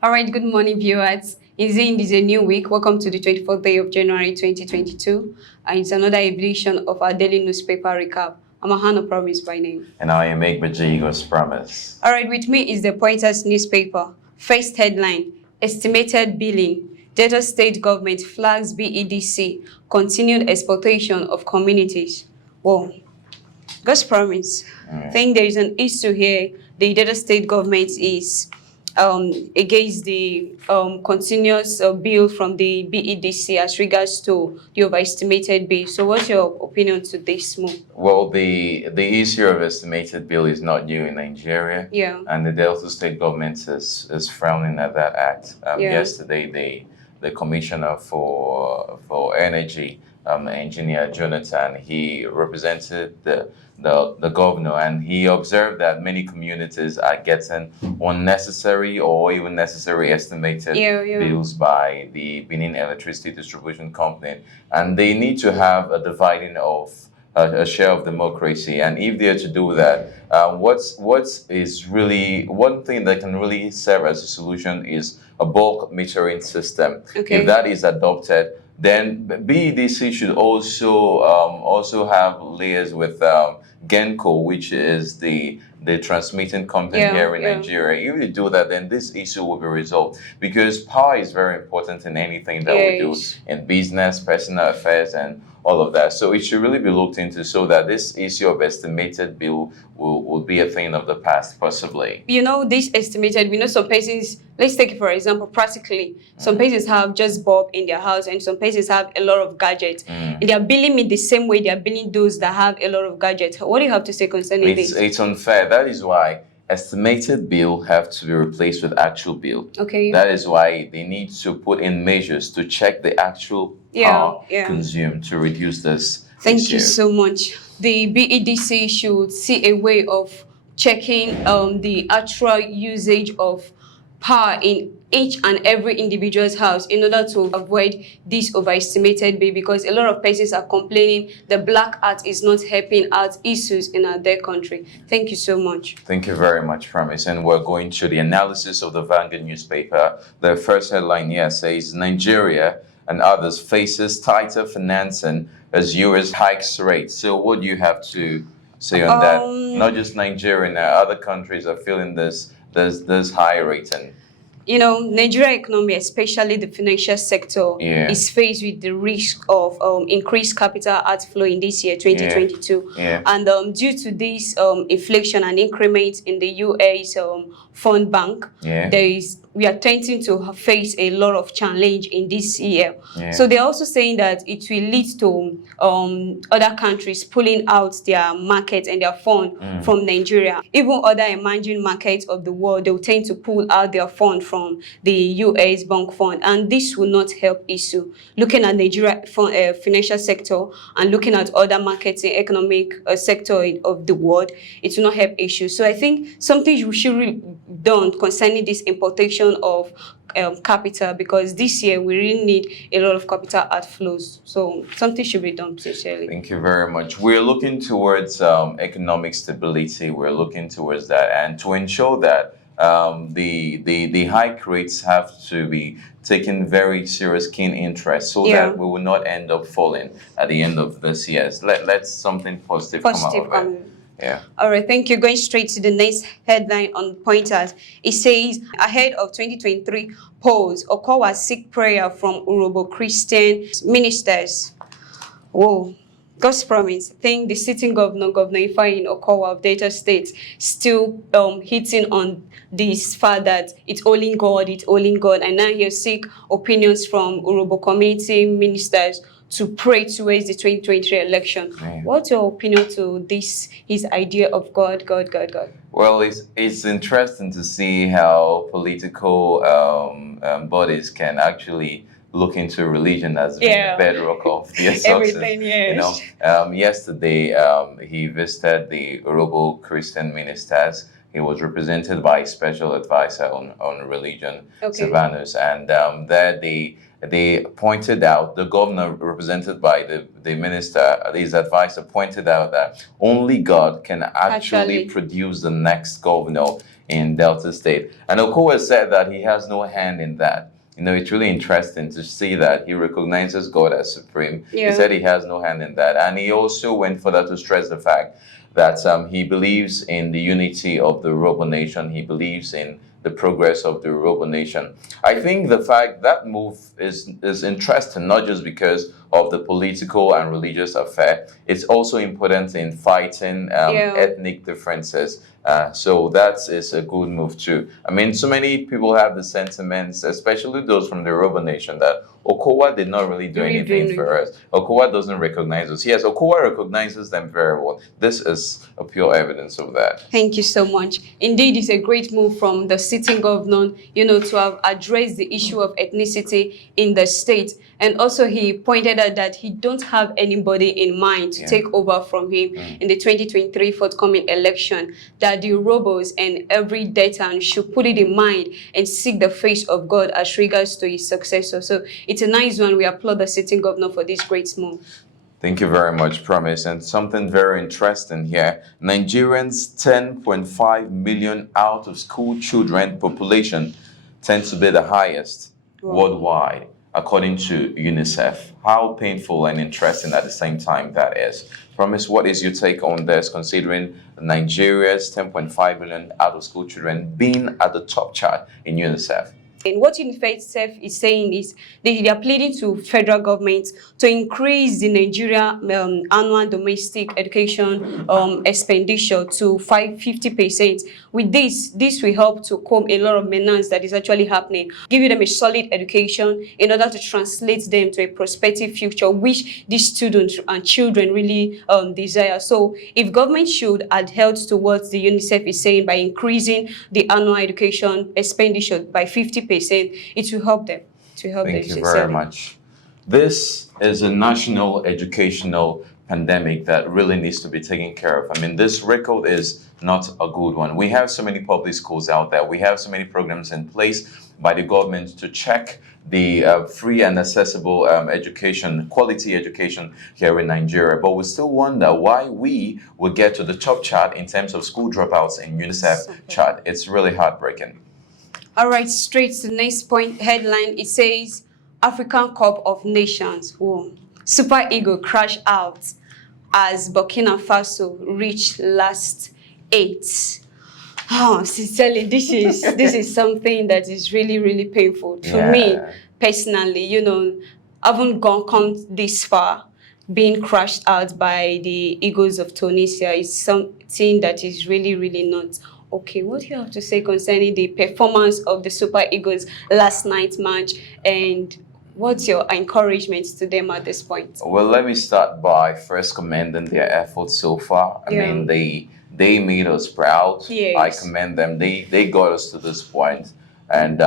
All right, good morning, viewers. It is a new week. Welcome to the 24th day of January 2022. And it's another edition of our daily newspaper recap. I'm Ahana Promise by name. And I am Bajigos Promise. All right, with me is the Pointers newspaper. First headline, estimated billing. Delta State government flags BEDC, continued exploitation of communities. Whoa, God's promise. I think there is an issue here. The Delta State government is against the continuous bill from the BEDC as regards to the overestimated bill. So what's your opinion to this move? Well, the issue of estimated bill is not new in Nigeria. Yeah. And the Delta State government is frowning at that act. Yesterday, the commissioner for energy, Engineer Jonathan, he represented the governor, and he observed that many communities are getting unnecessary or even necessary estimated bills by the Benin Electricity Distribution Company, and they need to have a dividing of a share of democracy. And if they are to do that, what is really one thing that can really serve as a solution is a bulk metering system. Okay. If that is adopted, then BEDC should also have layers with Genco, which is the transmitting company here in Nigeria. If you do that, then this issue will be resolved, because power is very important in anything that we do in business, personal affairs, and all of that. So it should really be looked into so that this issue of estimated bill will be a thing of the past, possibly. You know, this estimated, we know some persons, let's take it for example, practically, some persons have just bulb in their house and some persons have a lot of gadgets. They are billing me the same way they are billing those that have a lot of gadgets. What do you have to say concerning this? It's unfair. That is why estimated bill have to be replaced with actual bill. Okay. That is why they need to put in measures to check the actual power consumed to reduce this. Thank you so much. The BEDC should see a way of checking the actual usage of power in each and every individual's house in order to avoid this overestimated bill, because a lot of persons are complaining the black art is not helping out issues in their country. Thank you so much. Thank you very much, Promise. And we're going to the analysis of the Vanguard newspaper. The first headline here says Nigeria and others faces tighter financing as US hikes rates. So what do you have to say on that? Not just Nigeria, other countries are feeling this high rating. You know, Nigeria economy, especially the financial sector, is faced with the risk of increased capital outflow in this year, 2022. And due to this inflation and increment in the US fund bank, we are tending to face a lot of challenge in this year. So they're also saying that it will lead to other countries pulling out their market and their fund from Nigeria. Even other emerging markets of the world, they will tend to pull out their fund from the US bank fund, and this will not help issue. Looking at Nigeria financial sector and looking at other markets in economic sector of the world, it will not help issue. So I think something should be done concerning this importation of capital, because this year we really need a lot of capital outflows. So something should be done, especially. Thank you very much. We're looking towards economic stability. We're looking towards that, and to ensure that the hike rates have to be taken very serious, keen interest, so that we will not end up falling at the end of this year. Let's something positive come out of it. Yeah. All right, thank you. Going straight to the next headline on Pointers. It says, ahead of 2023 polls, Okowa seek prayer from Urobo Christian ministers. Whoa. God's promise. I think the sitting governor, Governor Ifeanyi Okowa of Delta State, still hitting on this fact that it's only God, and now he'll seek opinions from Urobo community ministers to pray towards the 2023 election. What's your opinion to this, his idea of God? Well, it's interesting to see how political bodies can actually look into religion as being the bedrock of their success. Everything, yes. Yesterday, he visited the Urobo Christian ministers, He was represented by a special advisor on religion, Okay. Silvanus, and there they pointed out, the governor represented by the minister, his advisor pointed out that only God can actually produce the next governor in Delta State. And Okowa said that he has no hand in that. You know, it's really interesting to see that he recognizes God as supreme. Yeah. He said he has no hand in that. And he also went further to stress the fact that he believes in the unity of the Yoruba nation. He believes in the progress of the Yoruba nation. I think the fact that move is interesting, not just because of the political and religious affair. It's also important in fighting ethnic differences. So that is a good move too. I mean, so many people have the sentiments, especially those from the Yoruba nation, that Okowa did not really do anything for us. Okowa doesn't recognize us. Yes, Okowa recognizes them very well. This is a pure evidence of that. Thank you so much. Indeed, it's a great move from the sitting governor, to have addressed the issue of ethnicity in the state. And also he pointed out that he don't have anybody in mind to take over from him in the 2023 forthcoming election, that the Yorubas and every Deltan should put it in mind and seek the face of God as regards to his successor. So it's a nice one. We applaud the sitting governor for this great move. Thank you very much, Promise. And something very interesting here. Nigerians' 10.5 million out-of-school children population tends to be the highest worldwide, according to UNICEF. How painful and interesting at the same time that is. Promise, what is your take on this, considering Nigeria's 10.5 million out-of-school children being at the top chart in UNICEF? And what UNICEF is saying is they are pleading to federal government to increase the Nigeria annual domestic education expenditure to 50%. With this will help to comb a lot of menace that is actually happening, giving them a solid education in order to translate them to a prospective future, which these students and children really desire. So if government should adhere to what the UNICEF is saying by increasing the annual education expenditure by 50%, it will help them. Thank you very much. This is a national educational pandemic that really needs to be taken care of. I mean, this record is not a good one. We have so many public schools out there. We have so many programs in place by the government to check the free and accessible education, quality education here in Nigeria. But we still wonder why we will get to the top chart in terms of school dropouts in UNICEF chart. It's really heartbreaking. All right, straight to the next point headline. It says African Cup of Nations. Whoa. Super Eagles crash out as Burkina Faso reached last 8. Oh, sincerely, this is something that is really, really painful to me personally. Haven't come this far. Being crashed out by the Eagles of Tunisia is something that is really, really not okay. What do you have to say concerning the performance of the Super Eagles last night's match, and what's your encouragement to them at this point? Well, let me start by first commending their efforts so far. I mean, they made us proud. Yes. I commend them. They got us to this point. And,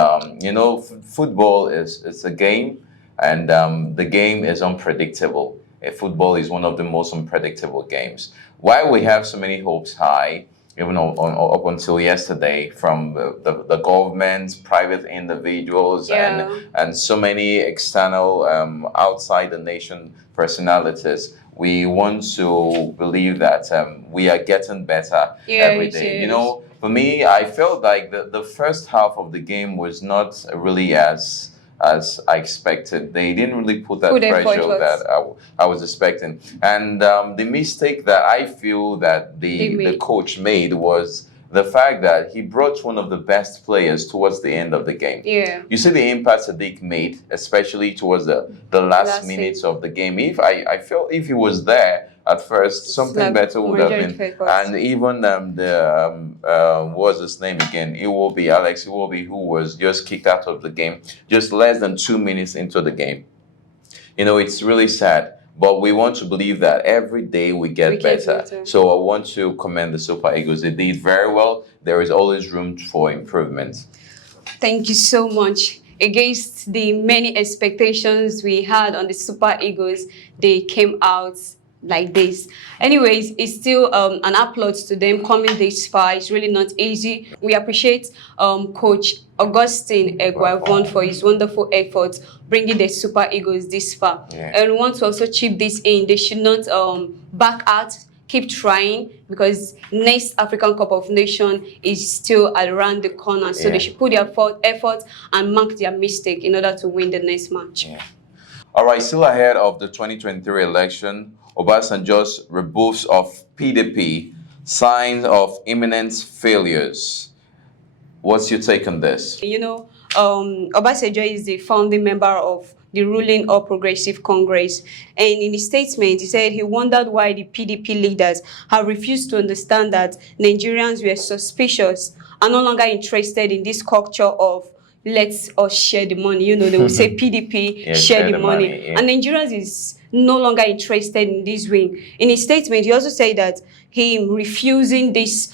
football is a game, and the game is unpredictable. Football is one of the most unpredictable games. Why we have so many hopes high, even up until yesterday, from the government, private individuals, and so many external outside the nation personalities. We want to believe that we are getting better every day. For me, I felt like the first half of the game was not really as I expected. They didn't really put that pressure that I was expecting. And the mistake that I feel that the coach made was the fact that he brought one of the best players towards the end of the game. Yeah. You see the impact Sadiq made, especially towards the last minutes of the game. I felt if he was there at first, something better would have been. And even what was his name again? Alex Iwobi, who was just kicked out of the game just less than 2 minutes into the game. It's really sad. But we want to believe that every day we get better. So I want to commend the Super Eagles. They did very well. There is always room for improvement. Thank you so much. Against the many expectations we had on the Super Eagles, they came out like this. Anyways, it's still an applaud to them coming this far. It's really not easy. We appreciate Coach Augustine Eguavon for his wonderful efforts bringing the Super Eagles this far. Yeah. And we want to also chip this in. They should not back out. Keep trying, because next African Cup of Nations is still around the corner. So they should put their effort and mark their mistake in order to win the next match. Yeah. All right, still ahead of the 2023 election, Obasanjo's rebuffs of PDP, signs of imminent failures. What's your take on this? You know, Obasanjo is the founding member of the ruling All Progressive Congress. And in his statement, he said he wondered why the PDP leaders have refused to understand that Nigerians were suspicious and no longer interested in this culture of let's us share the money. You know, they will say PDP, share the money. And Nigerians is no longer interested in this wing. In his statement, he also said that him refusing this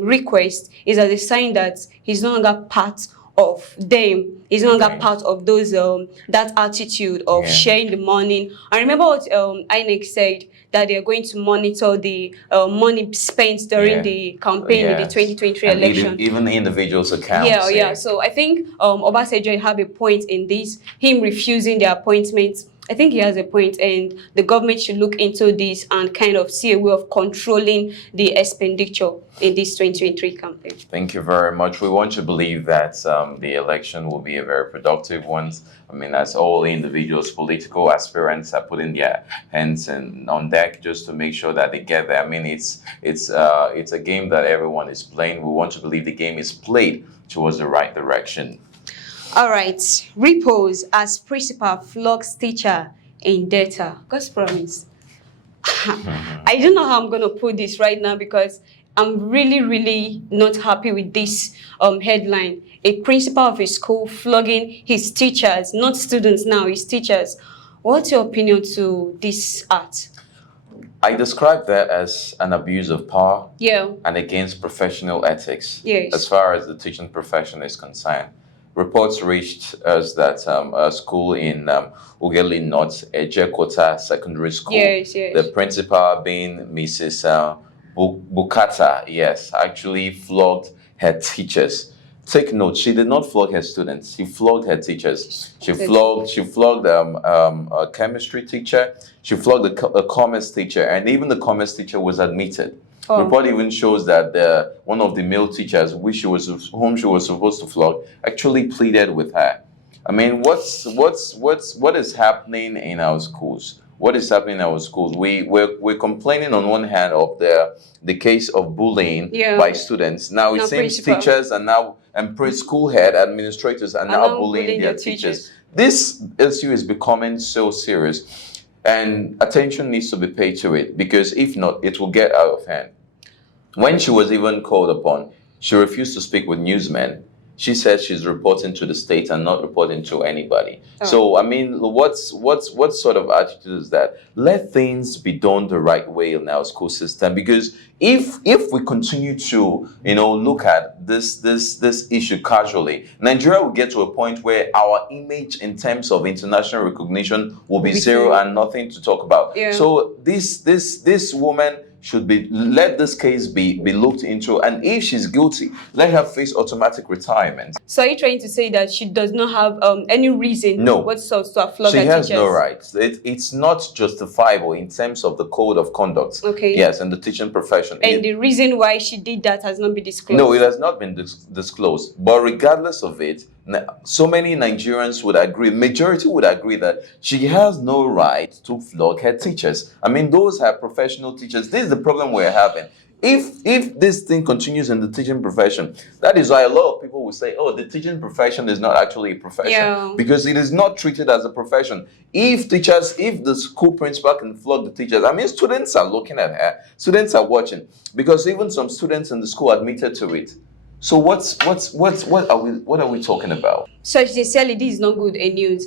request is as a sign that he's no longer part of them. Is no longer part of those that attitude of sharing the money. I remember what INEC said, that they are going to monitor the money spent during the campaign in the 2023 election. Even the individuals' accounts. Yeah. So I think Obasanjo have a point in this. Him refusing the appointments, I think he has a point, and the government should look into this and kind of see a way of controlling the expenditure in this 2023 campaign. Thank you very much. We want to believe that the election will be a very productive one. I mean, as all individuals, political aspirants are putting their hands on deck just to make sure that they get there. I mean, it's a game that everyone is playing. We want to believe the game is played towards the right direction. All right. Repose as principal flogs teacher in data. God's promise. I don't know how I'm going to put this right now, because I'm really not happy with this headline. A principal of a school flogging his teachers, not students now, his teachers. What's your opinion to this act? I describe that as an abuse of power and against professional ethics as far as the teaching profession is concerned. Reports reached us that a school in Ughelli North, Ejekota Secondary School, the principal being Mrs. Bukata, actually flogged her teachers. Take note, she did not flog her students. She flogged her teachers. She flogged a chemistry teacher. She flogged a commerce teacher, and even the commerce teacher was admitted. The report even shows that one of the male teachers, whom she was supposed to flog, actually pleaded with her. I mean, what is happening in our schools? What is happening in our schools? We're complaining on one hand of the case of bullying by students. Now it seems teachers are now and preschool head administrators are now bullying their teachers. This issue is becoming so serious, and attention needs to be paid to it, because if not, it will get out of hand. When she was even called upon, she refused to speak with newsmen. She said she's reporting to the state and not reporting to anybody. So, I mean, what sort of attitude is that? Let things be done the right way in our school system, because if we continue to, look at this issue casually, Nigeria will get to a point where our image in terms of international recognition will be zero and nothing to talk about. So this woman should let this case be looked into, and if she's guilty, let her face automatic retirement. So are you trying to say that she does not have any reason whatsoever to flog her teachers? She has no rights. It's not justifiable in terms of the code of conduct. Yes, and the teaching profession. And the reason why she did that has not been disclosed? No, it has not been disclosed. But regardless of it, so many Nigerians would agree, majority would agree, that she has no right to flog her teachers. I mean, those are professional teachers. This is the problem we're having. If this thing continues in the teaching profession, that is why a lot of people will say, oh, the teaching profession is not actually a profession, because it is not treated as a profession. If the school principal can flog the teachers, I mean, students are looking at her, students are watching, because even some students in the school admitted to it. So what are we talking about? So sincerely, this is not good news.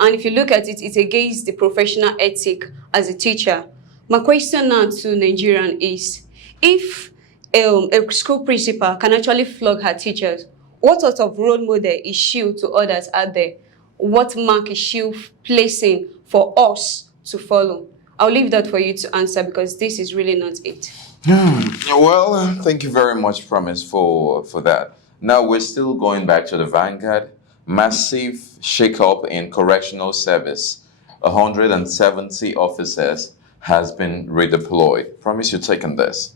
And if you look at it, it's against the professional ethic as a teacher. My question now to Nigerian is, if a school principal can actually flog her teachers, what sort of role model is she to others out there? What mark is she placing for us to follow? I'll leave that for you to answer because this is really not it. Well, thank you very much, Promise, for that. Now we're still going back to the Vanguard. Massive shakeup in correctional service. 170 officers has been redeployed. Promise you take on this.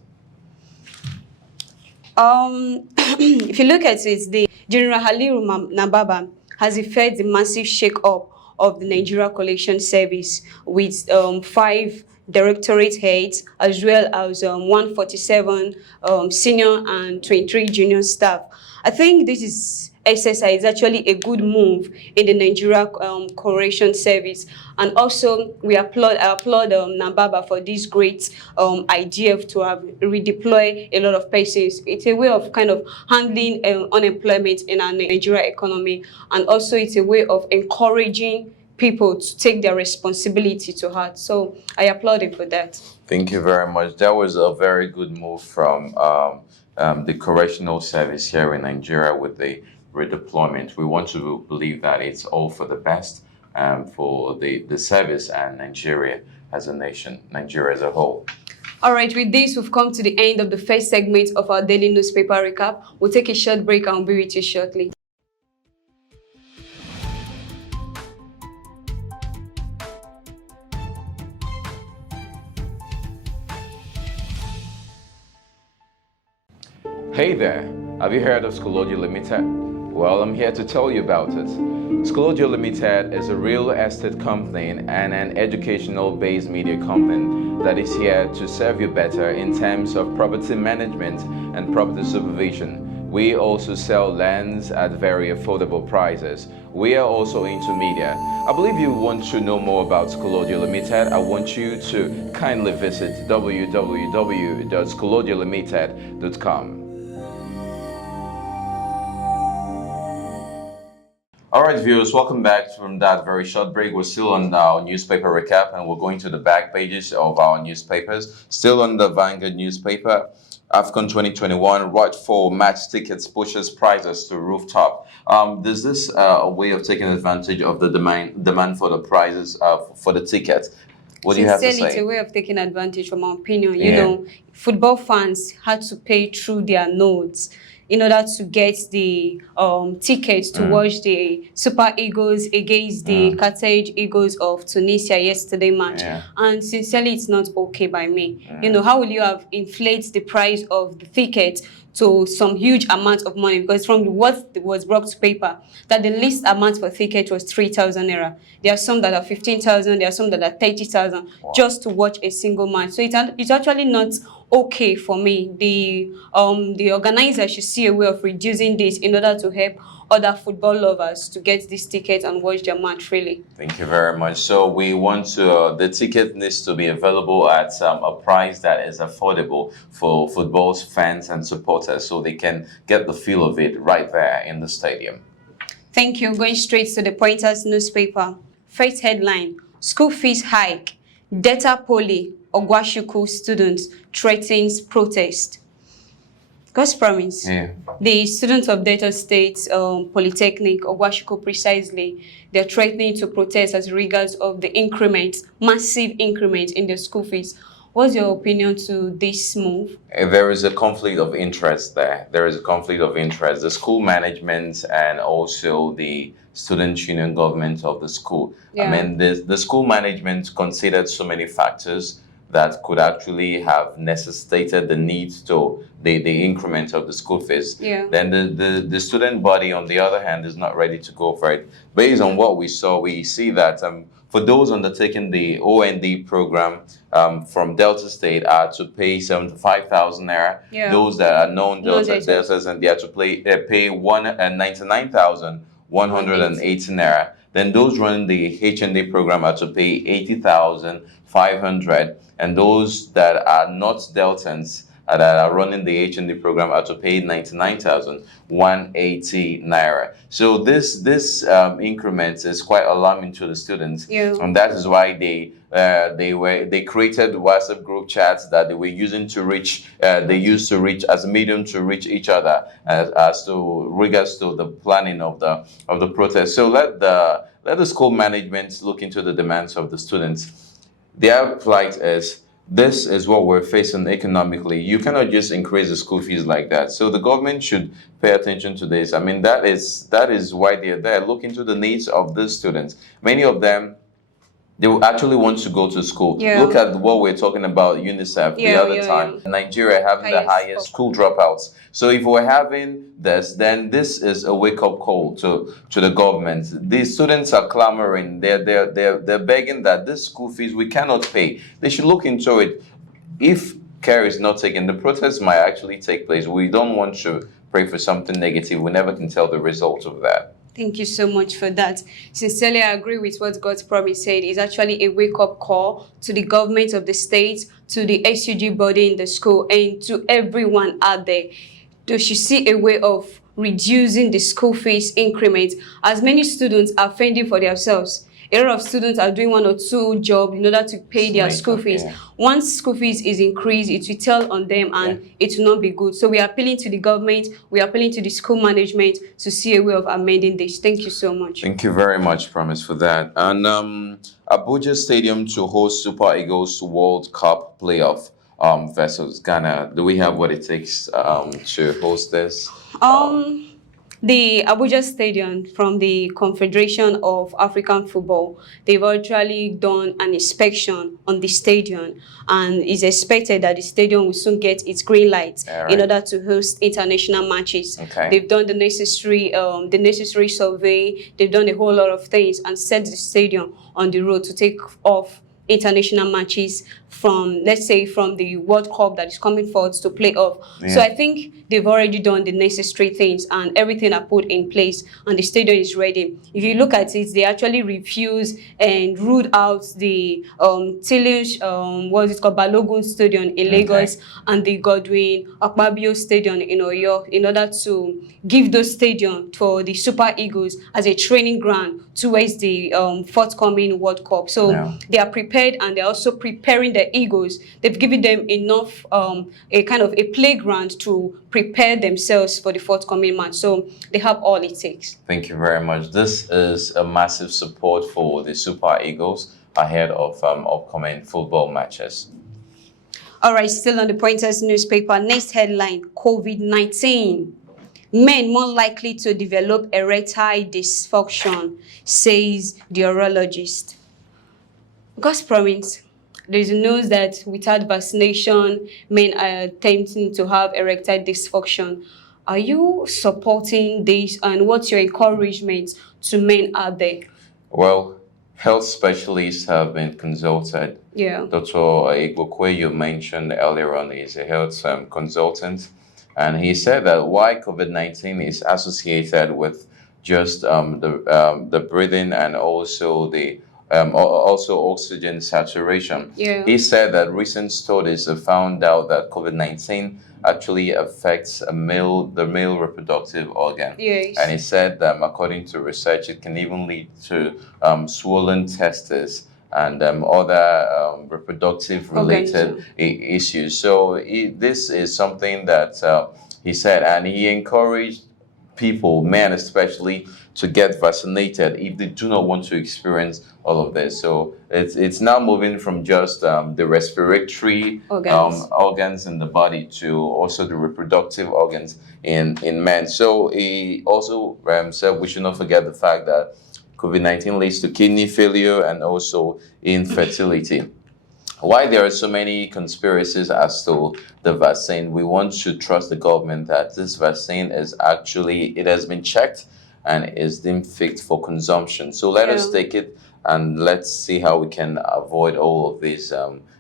If you look at it, the General Haliru Nababa has effected the massive shake-up of the Nigeria Collection Service with 5 directorate heads as well as 147 senior and 23 junior staff. I think this exercise is actually a good move in the Nigeria Correction Service, and also I applaud Nababa for this great idea to have redeploy a lot of persons. It's a way of kind of handling unemployment in our Nigeria economy, and also it's a way of encouraging people to take their responsibility to heart. So I applaud him for that. Thank you very much. That was a very good move from the correctional service here in Nigeria with the redeployment. We want to believe that it's all for the best for the service and Nigeria as a nation, Nigeria as a whole. All right, with this, we've come to the end of the first segment of our daily newspaper recap. We'll take a short break and we'll be with you shortly. Hey there, have you heard of Schoology Limited? Well, I'm here to tell you about it. Schoology Limited is a real estate company and an educational-based media company that is here to serve you better in terms of property management and property supervision. We also sell lands at very affordable prices. We are also into media. I believe you want to know more about Schoology Limited. I want you to kindly visit www.schoologylimited.com. All right, viewers, welcome back from that very short break. We're still on our newspaper recap, and we're going to the back pages of our newspapers. Still on the Vanguard newspaper, AFCON 2021, right for match tickets pushes prices to rooftop. Is this a way of taking advantage of the demand for the prices for the tickets? What do you have to say? It's a way of taking advantage, from my opinion. You know, football fans had to pay through their notes in order to get the tickets to watch the Super Eagles against the Carthage Eagles of Tunisia yesterday match. And sincerely, it's not okay by me. You know, how will you have inflated the price of the ticket to some huge amount of money? Because from what was brought to paper, that the least amount for ticket was 3,000 naira. There are some that are 15,000, there are some that are 30,000 just to watch a single match. So it's actually not okay for me. The organizer should see a way of reducing this in order to help other football lovers to get this ticket and watch their match freely. Thank you very much. So we want to, the ticket needs to be available at a price that is affordable for football fans and supporters so they can get the feel of it right there in the stadium. Thank you. Going straight to the Pointers newspaper. First headline, school fees hike. Delta Poly, Ogwashuku students threatens protest. God's promise. The students of Delta State Polytechnic, Ogwashuku precisely, they're threatening to protest as regards of the increment, massive increment in their school fees. What's your opinion to this move? There is a conflict of interest there. There is a conflict of interest. The school management and also the student union government of the school. I mean, the school management considered so many factors that could actually have necessitated the need to the increment of the school fees. Then the student body, on the other hand, is not ready to go for it. Based on what we saw, we see that for those undertaking the OND program from Delta State are to pay 75,000 naira. Those that are non-Deltas and they are to pay 99,180 naira. Then those running the HND program are to pay 80,500, and those that are not Deltans that are running the HND program are to pay 99,180 naira. So this increment is quite alarming to the students, and that is why they created WhatsApp group chats that they were using to reach. They used to reach as a medium to reach each other as to regards to the planning of the protest. So let the school management look into the demands of the students. their plight is, this is what we're facing economically. You cannot just increase the school fees like that. So the government should pay attention to this. I mean, that is why they're there. Look into the needs of the students. Many of them, they will actually want to go to school. Yeah. Look at what we're talking about UNICEF the other time. Nigeria having the highest school dropouts. So if we're having this, then this is a wake-up call to the government. These students are clamoring. They're begging that this school fees we cannot pay. They should look into it. If care is not taken, the protest might actually take place. We don't want to pray for something negative. We never can tell the result of that. Thank you so much for that. Sincerely, I agree with what God's promise said. It's actually a wake-up call to the government of the state, to the SUG body in the school, and to everyone out there. They should see a way of reducing the school fees increment, as many students are fending for themselves. A lot of students are doing 1 or 2 jobs in order to pay their school fees. Yeah. Once school fees is increased, it will tell on them and it will not be good. So we are appealing to the government, we are appealing to the school management to see a way of amending this. Thank you so much. Thank you very much, Promise, for that. And Abuja Stadium to host Super Eagles World Cup playoff versus Ghana. Do we have what it takes to host this? The Abuja Stadium from the Confederation of African Football, they've actually done an inspection on the stadium, and it's expected that the stadium will soon get its green light in order to host international matches. Okay. They've done the necessary survey, they've done a whole lot of things and set the stadium on the road to take off international matches from, let's say, from the World Cup that is coming forward to play off. So I think they've already done the necessary things and everything are put in place and the stadium is ready. If you look at it, they actually refused and ruled out the Balogun Stadium in Lagos and the Godwin Akpabio Stadium in Oyo in order to give those stadiums for the Super Eagles as a training ground towards the forthcoming World Cup. So they are prepared and they're also preparing the Eagles. They've given them enough, a kind of a playground to prepare themselves for the forthcoming match. So they have all it takes. Thank you very much. This is a massive support for the Super Eagles ahead of upcoming football matches. All right, still on the Pointers newspaper. Next headline, COVID-19. Men more likely to develop erectile dysfunction, says the urologist. God's promise. There's news that without vaccination, men are attempting to have erectile dysfunction. Are you supporting this, and what's your encouragement to men out there? Well, health specialists have been consulted. Yeah. Dr. Igbokwe, you mentioned earlier on, is a health consultant, and he said that why COVID-19 is associated with just the breathing and also the also oxygen saturation. Yeah. He said that recent studies have found out that COVID-19 actually affects the male reproductive organ. Yes. And he said that according to research, it can even lead to swollen testes and other reproductive related issues. So this is something that he said, and he encouraged people, men especially, to get vaccinated if they do not want to experience all of this. So it's now moving from just the respiratory organs in the body to also the reproductive organs in men. So he also said we should not forget the fact that COVID-19 leads to kidney failure and also infertility. Why there are so many conspiracies as to the vaccine, we want to trust the government that this vaccine is actually, it has been checked and is deemed fit for consumption. So let us take it and let's see how we can avoid all of these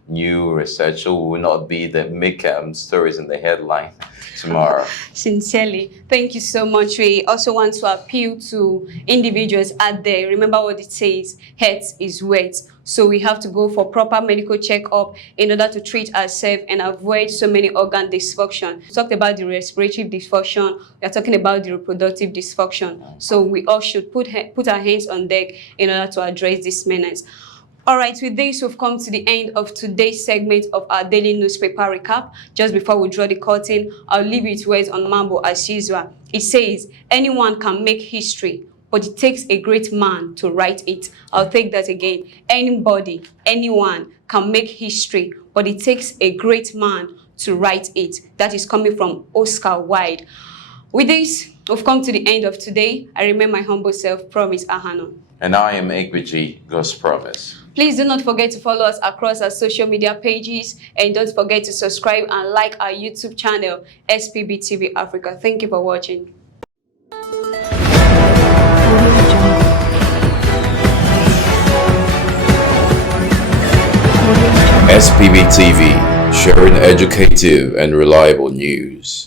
new research, so we will not be the make stories in the headline tomorrow. Sincerely, thank you so much. We also want to appeal to individuals out there. Remember what it says, health is wealth. So we have to go for proper medical checkup in order to treat ourselves and avoid so many organ dysfunction. We talked about the respiratory dysfunction. We are talking about the reproductive dysfunction. So we all should put our hands on deck in order to address this menace. All right, with this, we've come to the end of today's segment of our daily newspaper recap. Just before we draw the curtain, I'll leave it words on Mambo as usual. It says, anyone can make history. but it takes a great man to write it. I'll take that again. Anybody, anyone can make history, but it takes a great man to write it. That is coming from Oscar Wilde. With this, we've come to the end of today. I remain my humble self, Promise Ahano. And I am Egbeji, God's Promise. Please do not forget to follow us across our social media pages, and don't forget to subscribe and like our YouTube channel, SPB TV Africa. Thank you for watching. SPB TV, sharing educative and reliable news.